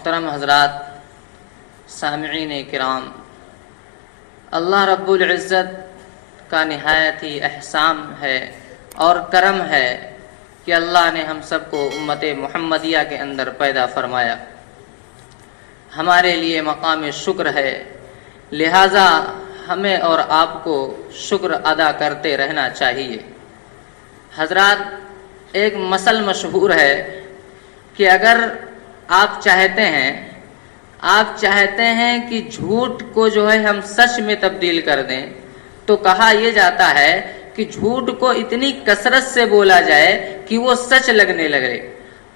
محترم حضرات، سامعین کرام، اللہ رب العزت کا نہایت ہی احسان ہے اور کرم ہے کہ اللہ نے ہم سب کو امت محمدیہ کے اندر پیدا فرمایا۔ ہمارے لیے مقام شکر ہے، لہٰذا ہمیں اور آپ کو شکر ادا کرتے رہنا چاہیے۔ حضرات، ایک مثل مشہور ہے کہ اگر آپ چاہتے ہیں کہ جھوٹ کو جو ہے ہم سچ میں تبدیل کر دیں، تو کہا یہ جاتا ہے کہ جھوٹ کو اتنی کثرت سے بولا جائے کہ وہ سچ لگنے لگے،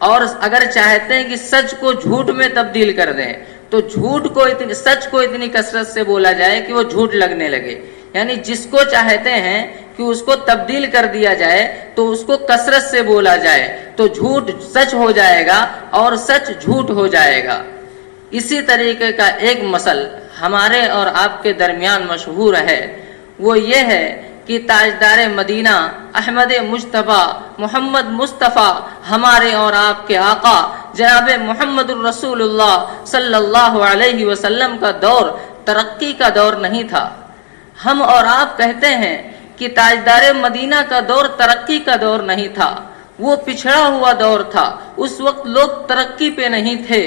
اور اگر چاہتے ہیں کہ سچ کو جھوٹ میں تبدیل کر دیں تو سچ کو اتنی کثرت سے بولا جائے کہ وہ جھوٹ لگنے لگے۔ یعنی جس کو چاہتے ہیں کہ اس کو تبدیل کر دیا جائے تو اس کو کثرت سے بولا جائے تو جھوٹ سچ ہو جائے گا اور سچ جھوٹ ہو جائے گا۔ اسی طریقے کا ایک مثل ہمارے اور آپ کے درمیان مشہور ہے، وہ یہ ہے کہ تاجدار مدینہ احمد مجتبیٰ محمد مصطفیٰ ہمارے اور آپ کے آقا جناب محمد الرسول اللہ صلی اللہ علیہ وسلم کا دور ترقی کا دور نہیں تھا۔ ہم اور آپ کہتے ہیں کہ تاجدار مدینہ کا دور ترقی کا دور نہیں تھا، وہ پچھڑا ہوا دور تھا۔ اس وقت لوگ ترقی پہ نہیں تھے۔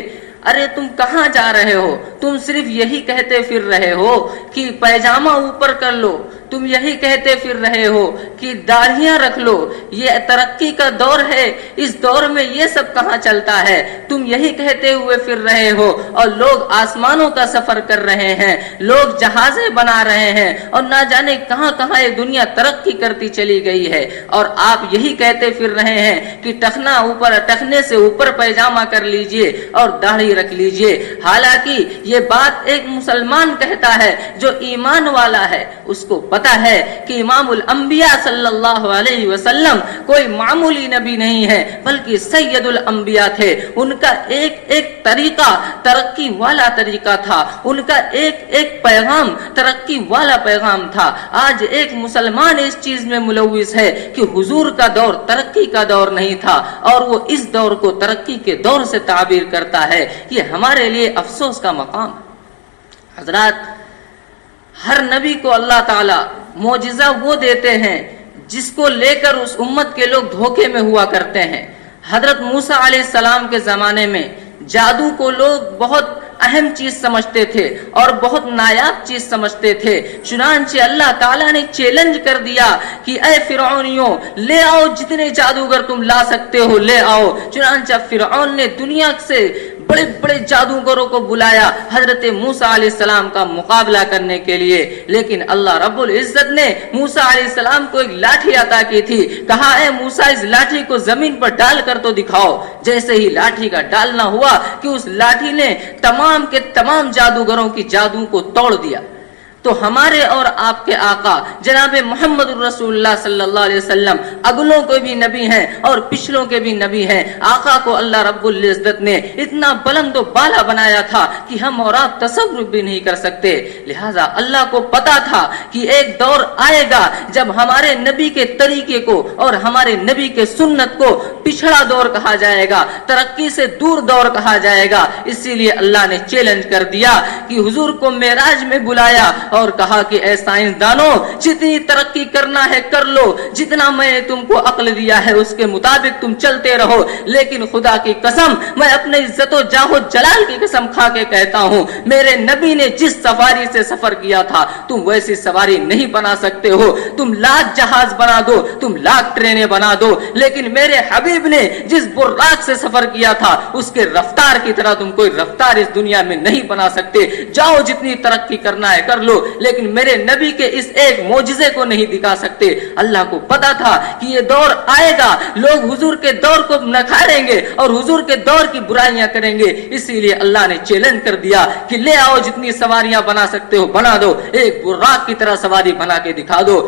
ارے تم کہاں جا رہے ہو؟ تم صرف یہی کہتے پھر رہے ہو کہ پیجامہ اوپر کر لو، تم یہی کہتے پھر رہے ہو کہ داڑھیاں رکھ لو، یہ ترقی کا دور ہے، اس دور میں یہ سب کہاں چلتا ہے؟ تم یہی کہتے ہوئے پھر رہے ہو، اور لوگ آسمانوں کا سفر کر رہے ہیں، لوگ جہازیں بنا رہے ہیں، اور نہ جانے کہاں کہاں یہ دنیا ترقی کرتی چلی گئی ہے، اور آپ یہی کہتے پھر رہے ہیں کہ ٹخنے سے اوپر پیجامہ کر لیجئے اور داڑھی رکھ لیجئے۔ حالانکہ یہ بات ایک مسلمان کہتا ہے جو ایمان والا ہے، اس کو پتا ہے کہ امام الانبیاء صلی اللہ علیہ وسلم کوئی معمولی نبی نہیں ہے بلکہ سید الانبیاء تھے۔ ان کا ایک ایک طریقہ ترقی والا طریقہ تھا، ان کا ایک ایک پیغام ترقی والا پیغام تھا۔ آج ایک مسلمان اس چیز میں ملوث ہے کہ حضور کا دور ترقی کا دور نہیں تھا، اور وہ اس دور کو ترقی کے دور سے تعبیر کرتا ہے۔ یہ ہمارے لیے افسوس کا مقام۔ حضرات، ہر نبی کو اللہ تعالی معجزہ وہ دیتے ہیں جس کو لے کر اس امت کے لوگ دھوکے میں ہوا کرتے ہیں۔ حضرت موسیٰ علیہ السلام کے زمانے میں جادو کو لوگ بہت اہم چیز سمجھتے تھے اور بہت نایاب چیز سمجھتے تھے۔ چنانچہ اللہ تعالیٰ نے چیلنج کر دیا کہ اے فرعونیوں، لے آؤ جتنے جادوگر تم لا سکتے ہو لے آؤ۔ چنانچہ فرعون نے دنیا سے بڑے بڑے جادوگروں کو بلایا حضرت موسیٰ علیہ السلام کا مقابلہ کرنے کے لیے، لیکن اللہ رب العزت نے موسیٰ علیہ السلام کو ایک لاٹھی عطا کی تھی۔ کہا اے موسیٰ، اس لاٹھی کو زمین پر ڈال کر تو دکھاؤ۔ جیسے ہی لاٹھی کا ڈالنا ہوا کہ اس لاٹھی نے تمام کے تمام جادوگروں کی جادو کو توڑ دیا۔ تو ہمارے اور آپ کے آقا جناب محمد الرسول اللہ صلی اللہ علیہ وسلم اگلوں کے بھی نبی ہیں اور پچھلوں کے بھی نبی ہیں۔ آقا کو اللہ رب العزت نے اتنا بلند و بالا بنایا تھا کہ ہم اور آپ تصور بھی نہیں کر سکتے۔ لہٰذا اللہ کو پتا تھا کہ ایک دور آئے گا جب ہمارے نبی کے طریقے کو اور ہمارے نبی کے سنت کو پچھڑا دور کہا جائے گا، ترقی سے دور دور کہا جائے گا۔ اسی لیے اللہ نے چیلنج کر دیا کہ حضور کو معراج میں بلایا اور کہا کہ اے سائنسدانوں، جتنی ترقی کرنا ہے کر لو، جتنا میں نے تم کو عقل دیا ہے اس کے مطابق تم چلتے رہو، لیکن خدا کی قسم، میں اپنے عزت و جاہ و جلال کی قسم کھا کے کہتا ہوں، میرے نبی نے جس سواری سے سفر کیا تھا تم ویسی سواری نہیں بنا سکتے ہو۔ تم لاکھ جہاز بنا دو، تم لاکھ ٹرینیں بنا دو، لیکن میرے حبیب نے جس براق سے سفر کیا تھا اس کے رفتار کی طرح تم کوئی رفتار اس دنیا میں نہیں بنا سکتے۔ جاؤ جتنی ترقی کرنا ہے کر لو، لیکن میرے نبی کے اس ایک معجزے کو نہیں دکھا سکتے۔ اللہ کو پتا تھا کہ یہ دور آئے گا، لوگ حضور کے دور کو نکھاریں گے اور حضور کے دور کی برائیاں کریں گے۔ اسی لیے اللہ نے چیلنج کر دیا کہ لے آؤ جتنی سواریاں بنا سکتے ہو بنا دو، ایک براق کی طرح سواری بنا کے دکھا دو۔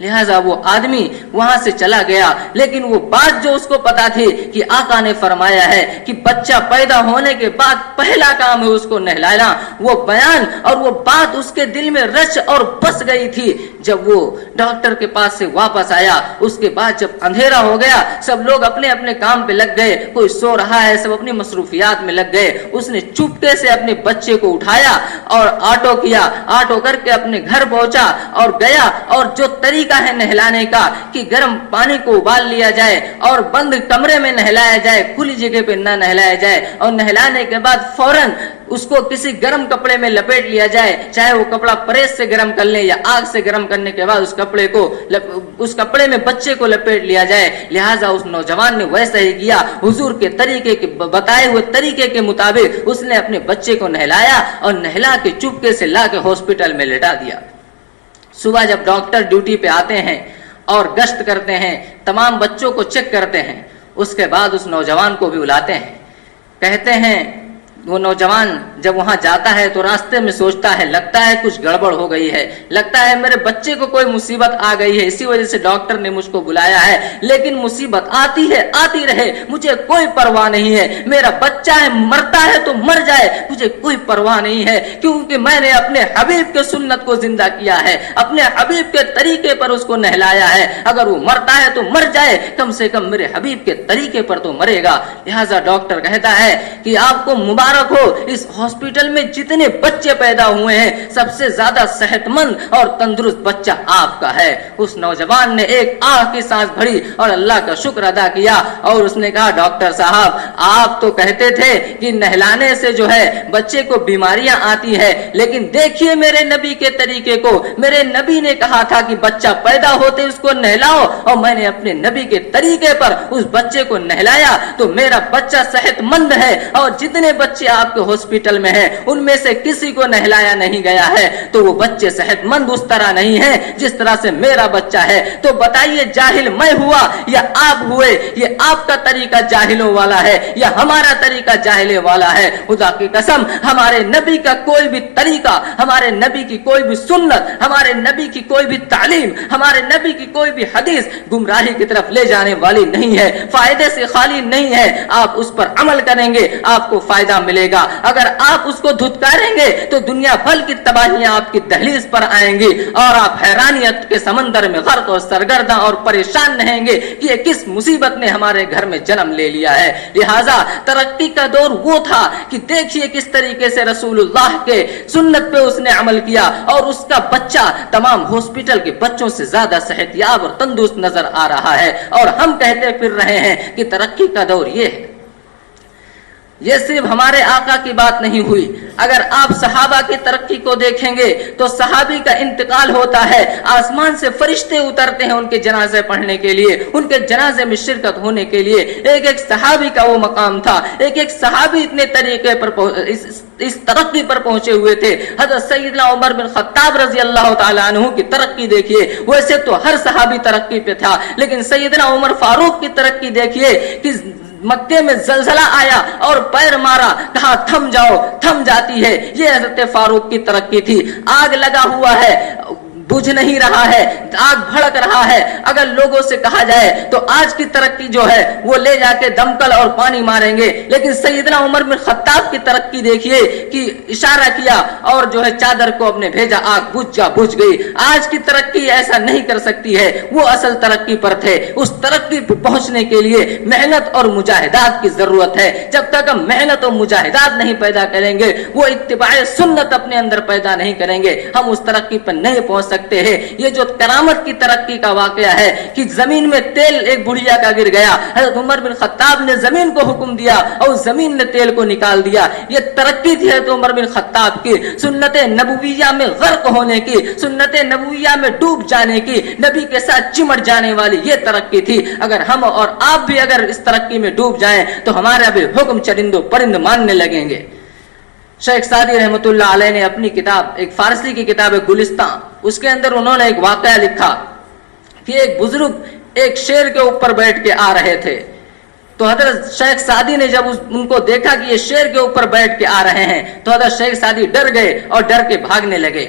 لہٰذا وہ آدمی وہاں سے چلا گیا، لیکن وہ بات جو اس کو پتا تھی کہ آقا نے فرمایا ہے کہ بچہ پیدا ہونے کے بعد پہلا کام ہے اس کو نہلانا، وہ بیان اور وہ بات اس کے دل میں رچ اور بس گئی تھی۔ جب وہ ڈاکٹر کے پاس سے واپس آیا، اس کے بعد جب اندھیرا ہو گیا، سب لوگ اپنے اپنے کام پہ لگ گئے، کوئی سو رہا ہے، سب اپنی مصروفیات میں لگ گئے، اس نے چپکے سے اپنے بچے کو اٹھایا اور آٹو کیا، آٹو کر کے اپنے گھر پہنچا اور گیا، اور جو طریقہ ہے نہلانے کا کہ گرم پانی کو ابال لیا جائے اور بند کمرے میں نہلایا جائے، کھلی جگہ پہ نہ نہلایا جائے، اور نہلانے کے بعد فوراً اس کو کسی گرم کپڑے میں لپیٹ لیا جائے، چاہے وہ کپڑا پریس سے گرم کر لیں یا آگ سے گرم کرنے کے بعد اس کپڑے میں بچے کو لپیٹ لیا جائے۔ لہٰذا اس نوجوان نے ویسا ہی کیا، حضور کے طریقے کے بتائے ہوئے طریقے کے مطابق اس نے اپنے بچے کو نہلایا اور نہلا کے چپکے سے لا کے ہاسپٹل میں لٹا دیا۔ صبح جب ڈاکٹر ڈیوٹی پہ آتے ہیں اور گشت کرتے ہیں، تمام بچوں کو چیک کرتے ہیں، اس کے بعد اس نوجوان کو بھی بلاتے ہیں، کہتے ہیں وہ نوجوان جب وہاں جاتا ہے تو راستے میں سوچتا ہے لگتا ہے کچھ گڑبڑ ہو گئی ہے، لگتا ہے میرے بچے کو کوئی مصیبت آ گئی ہے، اسی وجہ سے ڈاکٹر نے مجھ کو بلایا ہے، لیکن مصیبت آتی ہے آتی رہے، مجھے کوئی پرواہ نہیں ہے، میرا بچہ ہے مرتا ہے تو مر جائے، مجھے کوئی پرواہ نہیں ہے، کیونکہ میں نے اپنے حبیب کے سنت کو زندہ کیا ہے، اپنے حبیب کے طریقے پر اس کو نہلایا ہے، اگر وہ مرتا ہے تو مر جائے، کم سے کم میرے حبیب کے طریقے پر تو مرے گا۔ لہٰذا ڈاکٹر کہتا ہے کہ آپ کو مبارک ہو، اس ہاسپٹل میں جتنے بچے پیدا ہوئے ہیں سب سے زیادہ صحت مند اور تندرست بچہ آپ کا ہے۔ اس نوجوان نے ایک آہ کی سانس بھری اور اللہ کا شکر ادا کیا، اور اس نے کہا ڈاکٹر صاحب آپ تو کہتے تھے کہ نہلانے سے جو ہے بچے کو بیماریاں آتی ہے، لیکن دیکھیے میرے نبی کے طریقے کو، میرے نبی نے کہا تھا کہ بچہ پیدا ہوتے اس کو نہلاؤ، اور میں نے اپنے نبی کے طریقے پر اس بچے کو نہلایا تو میرا بچہ صحت مند ہے، اور جتنے بچے آپ کے ہاسپٹل میں ہیں ان میں سے کسی کو نہلایا نہیں گیا ہے، تو وہ بچے صحت مند اس طرح نہیں ہیں جس طرح سے میرا بچہ ہے۔ تو بتائیے جاہل میں ہوا یا آپ ہوئے؟ یہ آپ کا طریقہ جاہلوں والا ہے یا ہمارا طریقہ جاہلے والا ہے؟ خدا کی قسم ہمارے نبی کا کوئی بھی طریقہ، ہمارے نبی کی کوئی بھی سنت، ہمارے نبی کی کوئی بھی تعلیم، ہمارے نبی کی کوئی بھی حدیث گمراہی کی طرف لے جانے والی نہیں ہے، فائدے سے خالی نہیں ہے۔ آپ اس پر عمل کریں گے آپ کو فائدہ ملے گا، اگر آپ اس کو دھتکاریں گے تو دنیا بھر کی تباہیاں آپ کی دہلیز پر آئیں گی، اور آپ حیرانیت کے سمندر میں غرق اور سرگرداں اور پریشان رہیں گے کہ یہ کس مصیبت نے ہمارے گھر میں جنم لے لیا ہے۔ لہٰذا ترقی کا دور وہ تھا کہ دیکھیے کس طریقے سے رسول اللہ کے سنت پہ اس نے عمل کیا، اور اس کا بچہ تمام ہاسپٹل کے بچوں سے زیادہ صحت یاب اور تندرست نظر آ رہا ہے، اور ہم کہتے پھر رہے ہیں کہ ترقی کا دور یہ ہے۔ یہ صرف ہمارے آقا کی بات نہیں ہوئی، اگر آپ صحابہ کی ترقی کو دیکھیں گے تو صحابی کا انتقال ہوتا ہے، آسمان سے فرشتے اترتے ہیں ان کے جنازے پڑھنے کے لیے، ان کے جنازے میں شرکت ہونے کے لیے۔ ایک ایک صحابی کا وہ مقام تھا، ایک ایک صحابی اتنے طریقے پر اس ترقی پر پہنچے ہوئے تھے۔ حضرت سیدنا عمر بن خطاب رضی اللہ تعالیٰ عنہ کی ترقی دیکھیے، ویسے تو ہر صحابی ترقی پہ تھا، لیکن سیدنا عمر فاروق کی ترقی دیکھیے کہ مکے میں زلزلہ آیا اور پیر مارا، کہا تھم جاؤ، تھم جاتی ہے، یہ حضرت فاروق کی ترقی تھی۔ آگ لگا ہوا ہے، بجھ نہیں رہا ہے، آگ بھڑک رہا ہے، اگر لوگوں سے کہا جائے تو آج کی ترقی جو ہے وہ لے جا کے دمکل اور پانی ماریں گے، لیکن سیدنا عمر بن خطاب کی ترقی دیکھیے کہ اشارہ کیا اور جو ہے چادر کو اپنے بھیجا، آگ بجھ جا، بجھ گئی۔ آج کی ترقی ایسا نہیں کر سکتی ہے، وہ اصل ترقی پر تھے۔ اس ترقی پر پہنچنے کے لیے محنت اور مجاہدات کی ضرورت ہے، جب تک ہم محنت اور مجاہدات نہیں پیدا کریں گے، وہ اتباع سنت اپنے اندر پیدا نہیں کریں گے، ہم اس ترقی پر نہیں پہنچ سکتے ہیں۔ یہ جو کرامت کی ترقی کا واقعہ ہے کہ زمین میں تیل ایک بڑھیا کا گر گیا، حضرت عمر بن خطاب نے زمین کو حکم دیا اور زمین نے تیل کو نکال دیا، یہ ترقی تھی حضرت عمر بن خطاب کی، سنت نبویہ میں غرق ہونے کی، سنت نبویہ میں ڈوب جانے کی، نبی کے ساتھ چمٹ جانے والی یہ ترقی تھی۔ اگر ہم اور آپ بھی اگر اس ترقی میں ڈوب جائیں تو ہمارا بھی حکم چرند و پرند ماننے لگیں گے۔ شیخ سعدی رحمۃ اللہ علیہ نے اپنی کتاب، ایک فارسی کی کتاب ہے گلستان، اس کے اندر انہوں نے ایک واقعہ لکھا کہ ایک بزرگ ایک شیر کے اوپر بیٹھ کے آ رہے تھے، تو حضرت شیخ سعدی نے جب ان کو دیکھا کہ یہ شیر کے اوپر بیٹھ کے آ رہے ہیں تو حضرت شیخ سعدی ڈر گئے اور ڈر کے بھاگنے لگے۔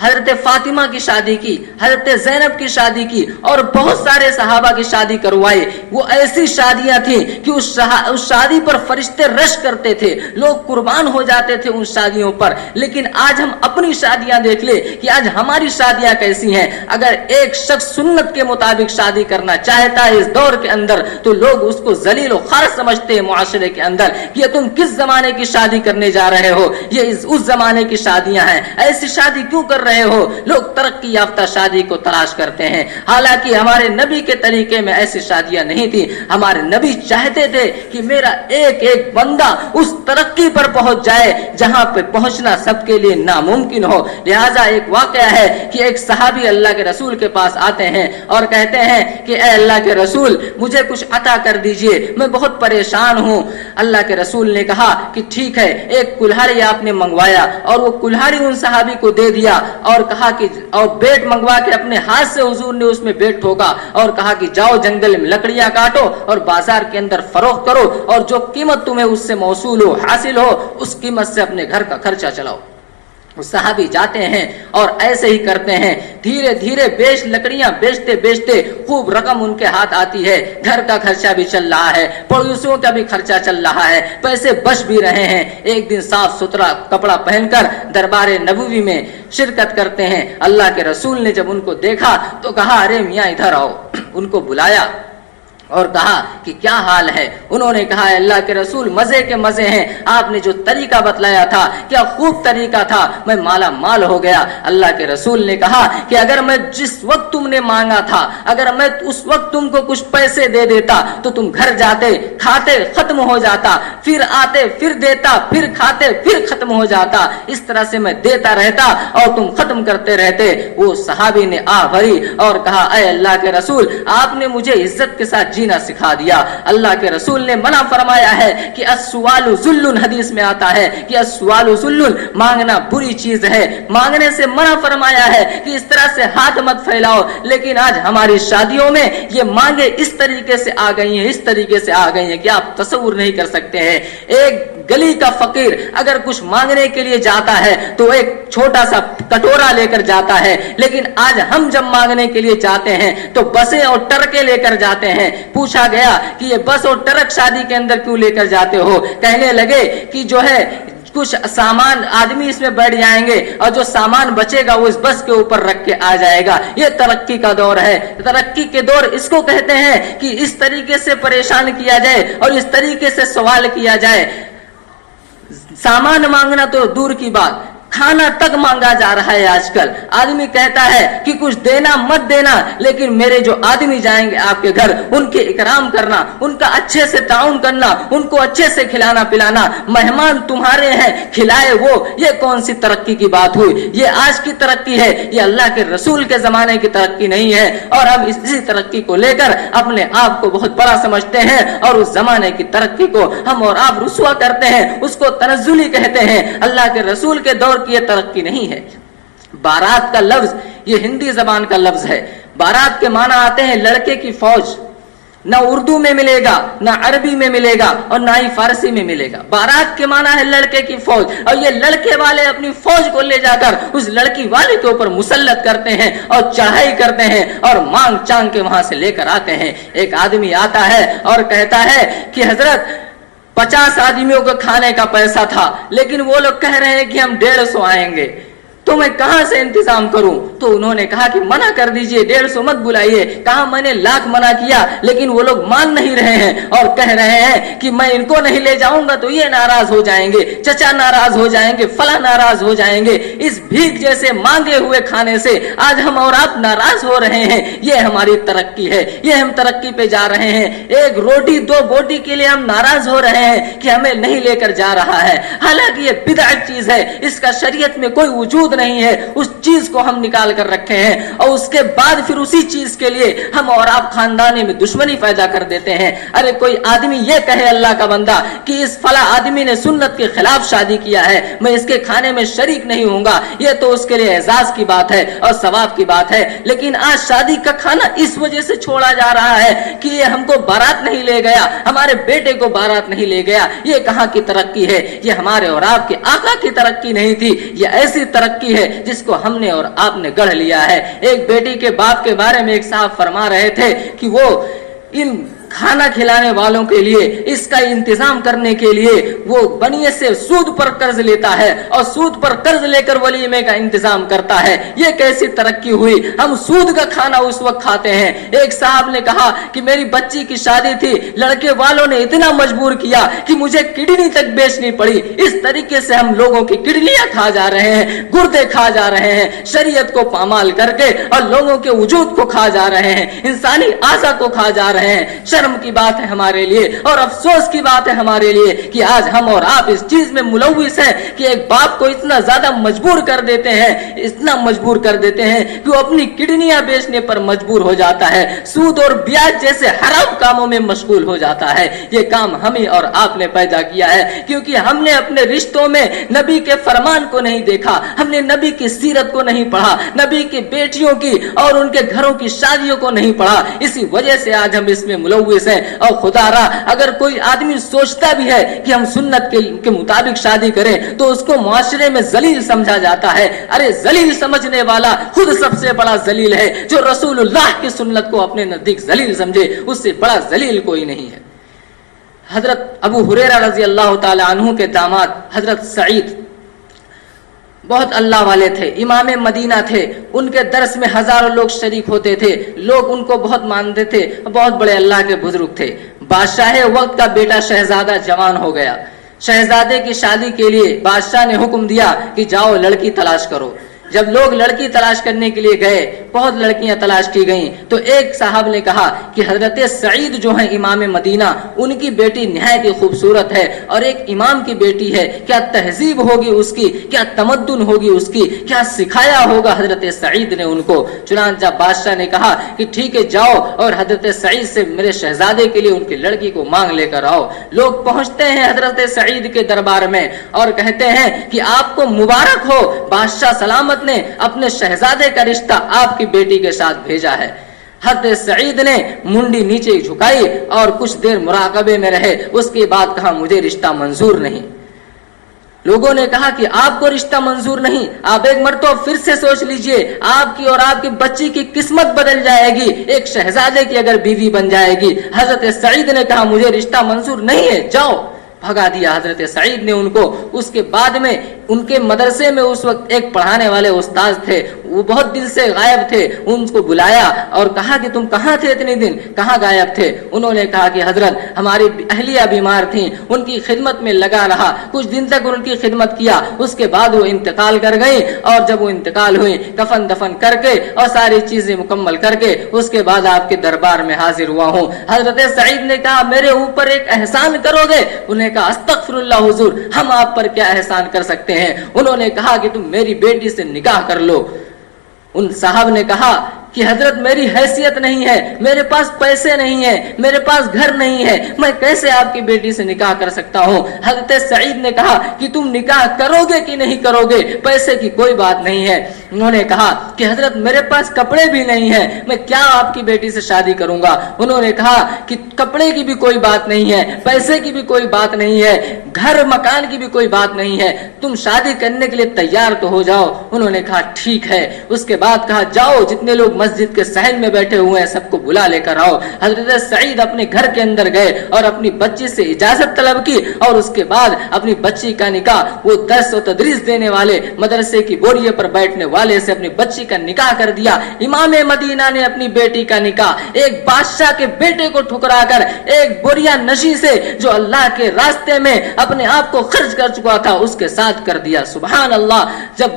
حضرت فاطمہ کی شادی کی, حضرت زینب کی شادی کی اور بہت سارے صحابہ کی شادی کروائی. وہ ایسی شادیاں تھیں کہ اس شادی پر فرشتے رش کرتے تھے, لوگ قربان ہو جاتے تھے ان شادیوں پر. لیکن آج ہم اپنی شادیاں دیکھ لیں کہ آج ہماری شادیاں کیسی ہیں. اگر ایک شخص سنت کے مطابق شادی کرنا چاہتا ہے اس دور کے اندر تو لوگ اس کو ذلیل و خوار سمجھتے ہیں معاشرے کے اندر. یہ تم کس زمانے کی شادی کرنے جا رہے ہو, یہ اس زمانے کی شادیاں ہیں, ایسی شادی کیوں کر رہے ہو. لوگ ترقی یافتہ شادی کو تلاش کرتے ہیں, حالانکہ ہمارے نبی کے طریقے میں ایسی شادیاں نہیں تھی. ہمارے نبی چاہتے تھے کہ میرا ایک ایک بندہ اس ترقی پر پہنچ جائے جہاں پہ پہنچنا سب کے لیے ناممکن ہو. لہذا ایک واقعہ ہے کہ ایک صحابی اللہ کے رسول کے پاس آتے ہیں اور کہتے ہیں کہ اے اللہ کے رسول مجھے کچھ عطا کر دیجئے, میں بہت پریشان ہوں. اللہ کے رسول نے کہا کہ ٹھیک ہے. ایک کلہاڑی آپ نے منگوایا اور وہ کلہاڑی ان صحابی کو دے دیا اور کہا کہ اور بیٹ منگوا کے اپنے ہاتھ سے حضور نے اس میں بیٹ ٹھوکا اور کہا کہ جاؤ جنگل میں لکڑیاں کاٹو اور بازار کے اندر فروخت کرو اور جو قیمت تمہیں اس سے موصول ہو حاصل ہو اس قیمت سے اپنے گھر کا خرچہ چلاؤ. صحابی جاتے ہیں اور ایسے ہی کرتے ہیں. دھیرے دھیرے لکڑیاں بیچتے بیچتے خوب رقم ان کے ہاتھ آتی ہے. گھر کا خرچہ بھی چل رہا ہے, پڑوسیوں کا بھی خرچہ چل رہا ہے, پیسے بچ بھی رہے ہیں. ایک دن صاف ستھرا کپڑا پہن کر دربار نبوی میں شرکت کرتے ہیں. اللہ کے رسول نے جب ان کو دیکھا تو کہا ارے میاں ادھر آؤ. ان کو بلایا اور کہا کہ کیا حال ہے. انہوں نے کہا اللہ کے رسول مزے کے مزے ہیں, آپ نے جو طریقہ بتلایا تھا کیا خوب طریقہ تھا, میں مالا مال ہو گیا. اللہ کے رسول نے کہا کہ اگر میں جس وقت تم نے مانگا تھا اگر میں اس وقت تم کو کچھ پیسے دے دیتا تو تم گھر جاتے کھاتے ختم ہو جاتا, پھر آتے پھر دیتا پھر کھاتے پھر ختم ہو جاتا. اس طرح سے میں دیتا رہتا اور تم ختم کرتے رہتے. وہ صحابی نے آہ بھری اور کہا اے اللہ کے رسول آپ نے مجھے عزت کے ساتھ جینا سکھا دیا. اللہ کے رسول نے منع فرمایا ہے کہ السوال ذل, حدیث میں آتا ہے کہ السوال ذل, مانگنا بری چیز ہے. مانگنے سے منع فرمایا ہے کہ اس طرح سے ہاتھ مت پھیلاؤ. لیکن آج ہماری شادیوں میں یہ مانگے اس طریقے سے آ گئی ہیں, اس طریقے سے آ گئی ہیں کہ آپ تصور نہیں کر سکتے ہیں. ایک گلی کا فقیر اگر کچھ مانگنے کے لیے جاتا ہے تو ایک چھوٹا سا کٹورا لے کر جاتا ہے, لیکن آج ہم جب مانگنے کے لیے جاتے ہیں تو بسیں اور ٹرکیں لے کر جاتے ہیں. پوچھا گیا کہ یہ بس اور ٹرک شادی کے اندر کیوں لے کر جاتے ہو, کہنے لگے کہ جو ہے کچھ سامان آدمی اس میں بیٹھ جائیں گے اور جو سامان بچے گا وہ اس بس کے اوپر رکھ کے آ جائے گا. یہ ترقی کا دور ہے. ترقی کے دور اس کو کہتے ہیں کہ اس طریقے سے پریشان کیا جائے اور اس طریقے سے سوال کیا جائے. سامان مانگنا تو دور کی بات, کھانا تک مانگا جا رہا ہے آج کل. آدمی کہتا ہے کہ کچھ دینا مت دینا, لیکن میرے جو آدمی جائیں گے آپ کے گھر ان کے اکرام کرنا, ان کا اچھے سے تعاون کرنا, ان کو اچھے سے کھلانا پلانا. مہمان تمہارے ہیں کھلائے وہ, یہ کون سی ترقی کی بات ہوئی. یہ آج کی ترقی ہے, یہ اللہ کے رسول کے زمانے کی ترقی نہیں ہے. اور ہم اسی ترقی کو لے کر اپنے آپ کو بہت بڑا سمجھتے ہیں اور اس زمانے کی ترقی کو ہم اور آپ رسوا کرتے ہیں, اس کو تنزلی کہتے ہیں. اللہ کے رسول کے دور کی یہ ترقی نہیں ہے. بارات کا لفظ یہ ہندی زبان کا لفظ ہے. بارات کے معنی آتے ہیں لڑکے کی فوج. نہ اردو میں ملے گا, نہ عربی میں ملے گا اور نہ ہی فارسی میں ملے گا. بارات کے معنی ہے لڑکے کی فوج, اور یہ لڑکے والے اپنی فوج کو لے جا کر اس لڑکی والے کے اوپر مسلط کرتے ہیں اور چڑھائی کرتے ہیں اور مانگ چانگ کے وہاں سے لے کر آتے ہیں. ایک آدمی آتا ہے اور کہتا ہے کہ حضرت 50 آدمیوں کو کھانے کا پیسہ تھا, لیکن وہ لوگ کہہ رہے ہیں کہ ہم 150 آئیں گے, تو میں کہاں سے انتظام کروں. تو انہوں نے کہا کہ منع کر دیجئے, 150 مت بلائیے. کہا میں نے لاکھ منع کیا لیکن وہ لوگ مان نہیں رہے ہیں اور کہہ رہے ہیں کہ میں ان کو نہیں لے جاؤں گا تو یہ ناراض ہو جائیں گے, چچا ناراض ہو جائیں گے, فلاں ناراض ہو جائیں گے. اس بھیک جیسے مانگے ہوئے کھانے سے آج ہم اور آپ ناراض ہو رہے ہیں. یہ ہماری ترقی ہے, یہ ہم ترقی پہ جا رہے ہیں. ایک روٹی 2 بوٹی کے لیے ہم ناراض ہو رہے ہیں کہ ہمیں نہیں لے کر جا رہا ہے, حالانکہ یہ بدعت چیز ہے, اس کا شریعت میں کوئی وجود نہیں ہے. اس چیز کو ہم نکال کر رکھے ہیں اور اس کے بعد پھر اسی چیز کے لیے ہم اور آپ خاندانی میں دشمنی پیدا کر دیتے ہیں. ارے کوئی آدمی یہ کہے اللہ کا بندہ کہ اس فلاں آدمی نے سنت کے خلاف شادی کیا ہے, میں اس کے کھانے میں شریک نہیں ہوں گا, یہ تو اس کے لیے اعزاز کی بات ہے اور ثواب کی بات ہے. لیکن آج شادی کا کھانا اس وجہ سے چھوڑا جا رہا ہے کہ یہ ہم کو بارات نہیں لے گیا, ہمارے بیٹے کو بارات نہیں لے گیا. یہ کہاں کی ترقی ہے؟ یہ ہمارے اور آپ کے آقا کی ترقی نہیں تھی. یہ ایسی ترقی ترقی ہے جس کو ہم نے اور آپ نے گڑھ لیا ہے۔ ایک بیٹی کے باپ کے بارے میں ایک صاحب فرما رہے تھے کہ وہ ان کھانا کھلانے والوں کے لیے، اس کا انتظام کرنے کے لیے وہ بنیے سے سود پر قرض لیتا ہے اور سود پر قرض لے کر ولیمے کا انتظام کرتا ہے۔ یہ کیسی ترقی ہوئی؟ ہم سود کا کھانا اس وقت کھاتے ہیں۔ ایک صاحب نے کہا کہ میری بچی کی شادی تھی، لڑکے والوں نے اتنا مجبور کیا کہ مجھے کڈنی تک بیچنی پڑی۔ اس طریقے سے ہم لوگوں کی کڈنیاں کھا جا رہے ہیں، گردے کھا جا رہے ہیں، شریعت کو پامال کر کے، اور لوگوں کے وجود کو کھا جا رہے ہیں، انسانی اعضا کو کھا جا رہے ہیں۔ شرم کی بات ہے ہمارے لیے اور افسوس کی بات ہے ہمارے لیے کہ آج ہم اور آپ اس چیز میں ملوث ہیں کہ ایک باپ کو اتنا زیادہ مجبور کر دیتے ہیں، اتنا مجبور کر دیتے ہیں کہ وہ اپنی کڈنیاں بیچنے پر مجبور ہو جاتا ہے، سود اور بیاج جیسے حرام کاموں میں مشغول ہو جاتا ہے۔ یہ کام ہمیں اور آپ نے پیدا کیا ہے کیونکہ ہم نے اپنے رشتوں میں نبی کے فرمان کو نہیں دیکھا، ہم نے نبی کی سیرت کو نہیں پڑھا، نبی کی بیٹیوں کی اور ان کے گھروں کی شادیوں کو نہیں پڑھا، اسی وجہ سے آج ہم اس میں ملوث ہیں۔ اور خدا را اگر کوئی آدمی سوچتا بھی ہے کہ ہم سنت کے مطابق شادی کریں تو اس کو معاشرے میں ذلیل سمجھا جاتا ہے۔ ارے ذلیل سمجھنے والا خود سب سے بڑا ذلیل ہے۔ جو رسول اللہ کی سنت کو اپنے نزدیک ذلیل سمجھے اس سے بڑا ذلیل کوئی نہیں ہے۔ حضرت ابو ہریرہ رضی اللہ تعالی عنہ کے داماد حضرت سعید بہت اللہ والے تھے، امام مدینہ تھے، ان کے درس میں ہزاروں لوگ شریک ہوتے تھے، لوگ ان کو بہت مانتے تھے، بہت بڑے اللہ کے بزرگ تھے۔ بادشاہ وقت کا بیٹا شہزادہ جوان ہو گیا، شہزادے کی شادی کے لیے بادشاہ نے حکم دیا کہ جاؤ لڑکی تلاش کرو۔ جب لوگ لڑکی تلاش کرنے کے لیے گئے، بہت لڑکیاں تلاش کی گئیں، تو ایک صاحب نے کہا کہ حضرت سعید جو ہیں امام مدینہ، ان کی بیٹی نہایت ہی خوبصورت ہے اور ایک امام کی بیٹی ہے، کیا تہذیب ہوگی اس کی، کیا تمدن ہوگی اس کی، کیا سکھایا ہوگا حضرت سعید نے ان کو۔ چنانچہ بادشاہ نے کہا کہ ٹھیک ہے جاؤ اور حضرت سعید سے میرے شہزادے کے لیے ان کی لڑکی کو مانگ لے کر آؤ۔ لوگ پہنچتے ہیں حضرت سعید کے دربار میں اور کہتے ہیں کہ آپ کو مبارک ہو، بادشاہ سلامت نے اپنے شہزادے کا رشتہ آپ کی بیٹی کے ساتھ بھیجا ہے۔ حضرت سعید نے منڈی نیچے جھکائی اور کچھ دیر مراقبے میں رہے، اس کے بعد کہا مجھے رشتہ منظور نہیں۔ لوگوں نے کہا کہ آپ کو رشتہ منظور نہیں، آپ ایک مرتبہ پھر سے سوچ لیجئے، آپ کی اور آپ کی بچی کی قسمت بدل جائے گی، ایک شہزادے کی اگر بیوی بن جائے گی۔ حضرت سعید نے کہا مجھے رشتہ منظور نہیں ہے، جاؤ۔ بھگا دیا حضرت سعید نے ان کو۔ اس کے بعد میں ان کے مدرسے میں اس وقت ایک پڑھانے والے استاد تھے، وہ بہت دل سے غائب تھے، ان کو بلایا اور کہا کہ تم کہاں تھے اتنے دن، کہاں غائب تھے؟ انہوں نے کہا کہ حضرت ہماری اہلیہ بیمار تھیں، ان کی خدمت میں لگا رہا، کچھ دن تک ان کی خدمت کیا، اس کے بعد وہ انتقال کر گئی، اور جب وہ انتقال ہوئی کفن دفن کر کے اور ساری چیزیں مکمل کر کے اس کے بعد آپ کے دربار میں حاضر ہوا ہوں۔ حضرت سعید نے کہا میرے اوپر ایک احسان کرو گے؟ انہیں کہا استغفر اللہ حضور، ہم آپ پر کیا احسان کر سکتے ہیں؟ انہوں نے کہا کہ تم میری بیٹی سے نکاح کر لو۔ ان صاحب نے کہا کہ حضرت میری حیثیت نہیں ہے، میرے پاس پیسے نہیں ہیں، میرے پاس گھر نہیں ہے، میں کیسے آپ کی بیٹی سے نکاح کر سکتا ہوں؟ حضرت سعید نے کہا کہ تم نکاح کرو گے کہ نہیں کرو گے، پیسے کی کوئی بات نہیں ہے۔ انہوں نے کہا کہ حضرت میرے پاس کپڑے بھی نہیں ہیں، میں کیا آپ کی بیٹی سے شادی کروں گا؟ انہوں نے کہا کہ کپڑے کی بھی کوئی بات نہیں ہے، پیسے کی بھی کوئی بات نہیں ہے، گھر مکان کی بھی کوئی بات نہیں ہے، تم شادی کرنے کے لیے تیار تو ہو جاؤ۔ انہوں نے کہا ٹھیک ہے۔ اس کے بعد کہا جاؤ جتنے لوگ مسجد کے صحن میں بیٹھے ہوئے ہیں سب کو بلا لے کر آؤ۔ حضرت سعید اپنے گھر کے اندر گئے اور اپنی بچی سے اجازت طلب کی، اور اس کے بعد اپنی بچی کا نکاح وہ درس و تدریس دینے والے مدرسے کی بوریے پر بیٹھنے والے سے اپنی بچی کا نکاح کر دیا۔ امام مدینہ نے اپنی بیٹی کا نکاح ایک بادشاہ کے بیٹے کو ٹھکرا کر ایک بوریا نشی سے جو اللہ کے راستے میں اپنے آپ کو خرچ کر چکا تھا اس کے ساتھ کر دیا۔ سبحان اللہ۔ جب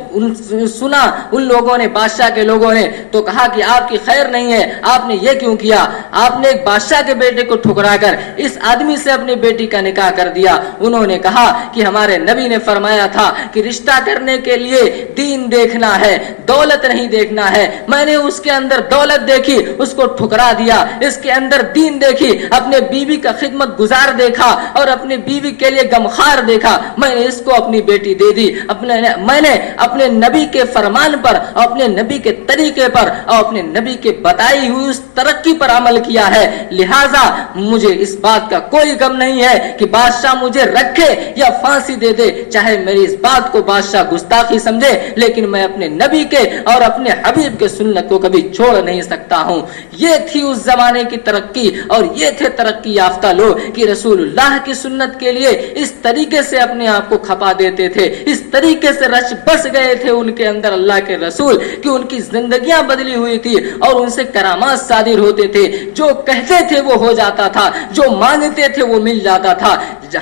سنا ان لوگوں نے، بادشاہ کے لوگوں نے، تو کہا کہ آپ کی خیر نہیں ہے، آپ نے یہ کیوں کیا؟ آپ نے ایک بادشاہ کے بیٹے کو ٹھکرا کر اس آدمی سے اپنی بیٹی کا نکاح کر دیا۔ انہوں نے کہا کہ ہمارے نبی نے فرمایا تھا کہ رشتہ کرنے کے لیے دین دیکھنا ہے، دولت نہیں دیکھنا ہے۔ میں نے اس کے اندر دولت دیکھی، اس کو ٹھکرا دیا، اس کے اندر دین دیکھی، اپنے بیوی کا خدمت گزار دیکھا اور اپنی بیوی کے لیے غمخوار دیکھا، میں نے اس کو اپنی بیٹی دے دی۔ میں نے اپنے نبی کے فرمان پر، اپنے نبی کے طریقے پر اور اپنے نبی کے بتائی ہوئی اس ترقی پر عمل کیا ہے، لہذا مجھے اس بات کا کوئی غم نہیں ہے کہ بادشاہ مجھے رکھے یا پھانسی دے دے، چاہے میری اس بات کو بادشاہ گستاخی سمجھے، لیکن میں اپنے نبی کے اور اپنے حبیب کے سنت کو کبھی چھوڑ نہیں سکتا ہوں۔ یہ تھی اس زمانے کی ترقی، اور یہ تھے ترقی یافتہ لوگ کہ رسول اللہ کی سنت کے لیے اس طریقے سے اپنے آپ کو کھپا دیتے تھے، اس طریقے سے رچ بس گئے تھے ان کے اندر اللہ کے رسول کہ ان کی زندگیاں بدلی ہوئی تھی اور ان سے کرامات صادر ہوتے تھے، جو کہتے تھے وہ ہو جاتا تھا، جو مانگتے تھے وہ مل جاتا تھا۔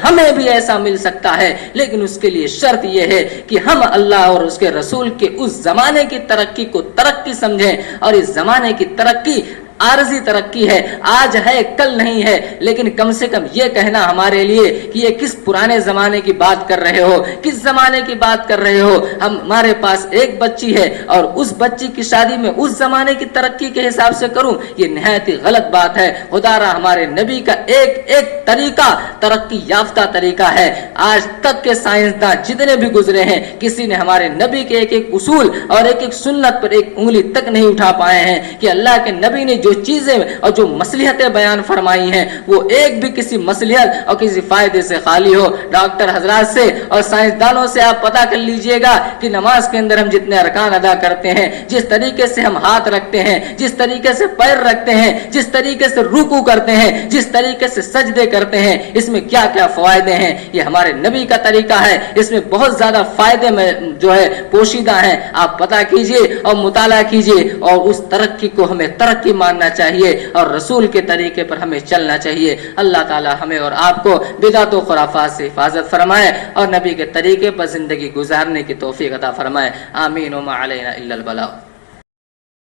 ہمیں بھی ایسا مل سکتا ہے، لیکن اس کے لیے شرط یہ ہے کہ ہم اللہ اور اس کے رسول کے اس زمانے کی ترقی کو ترقی سمجھیں، اور اس زمانے کی ترقی عارضی ترقی ہے، آج ہے کل نہیں ہے، لیکن کم سے کم یہ کہنا ہمارے لیے کہ یہ کس پرانے زمانے کی بات کر رہے ہو، کس زمانے کی بات کر رہے ہو، ہمارے پاس ایک بچی ہے اور اس بچی کی شادی میں اس زمانے کی ترقی کے حساب سے کروں، یہ نہایت ہی غلط بات ہے۔ خدا را ہمارے نبی کا ایک ایک طریقہ ترقی یافتہ طریقہ ہے۔ آج تک کے سائنسداں جتنے بھی گزرے ہیں، کسی نے ہمارے نبی کے ایک ایک اصول اور ایک ایک سنت پر ایک انگلی تک نہیں اٹھا پائے ہیں کہ اللہ کے نبی نے جو چیزیں اور جو مصلحتیں بیان فرمائی ہیں وہ ایک بھی کسی مصلحت اور کسی فائدے سے خالی ہو۔ ڈاکٹر حضرات سے اور سائنسدانوں سے آپ پتہ کر لیجئے گا کہ نماز کے اندر ہم جتنے ارکان ادا کرتے ہیں، جس طریقے سے ہم ہاتھ رکھتے ہیں، جس طریقے سے پیر رکھتے ہیں، جس طریقے سے رکوع کرتے ہیں، جس طریقے سے سجدے کرتے ہیں، اس میں کیا کیا فوائدے ہیں، یہ ہمارے نبی کا طریقہ ہے۔ اس میں بہت زیادہ فائدے میں جو ہے پوشیدہ ہیں، آپ پتہ کیجئے اور مطالعہ کیجئے، اور اس ترقی کو ہمیں ترقی ماننا چاہیے اور رسول کے طریقے پر ہمیں چلنا چاہیے۔ اللہ تعالی ہمیں اور آپ کو بدعت و خرافات سے حفاظت فرمائے اور نبی کے طریقے پر زندگی گزارنے کی توفیق عطا فرمائے۔ آمین وما علینا الا البلاغ۔